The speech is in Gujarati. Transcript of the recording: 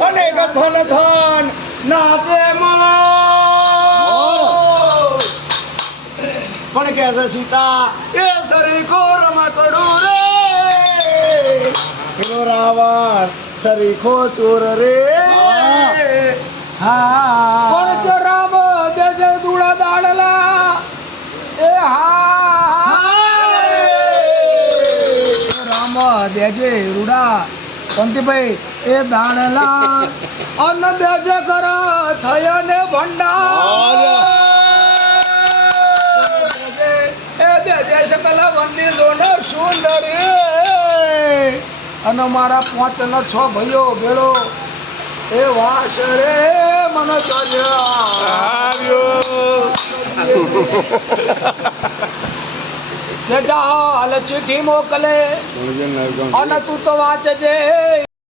અને ધન ધન નાચે પણ કે છે સીતા એ સરીખો રમકડું રે એનો રાવણ સરીખો ચોર રે હા પણ કે રામ દેજે દુડા દાડલા એ હા રામ દેજે રૂડા કંતીભાઈ એ દાડલા અન્ન દેજે કર થયા ને ભંડાર એ દેજે સકલ વંદી લોનો સુંદર અને મારા 5 ને 6 ભાઈઓ ભેળો એ વાસ રે મન ચાલ્યા જા હાલ ચીઠી મોકલે અને તું તો વાંચજે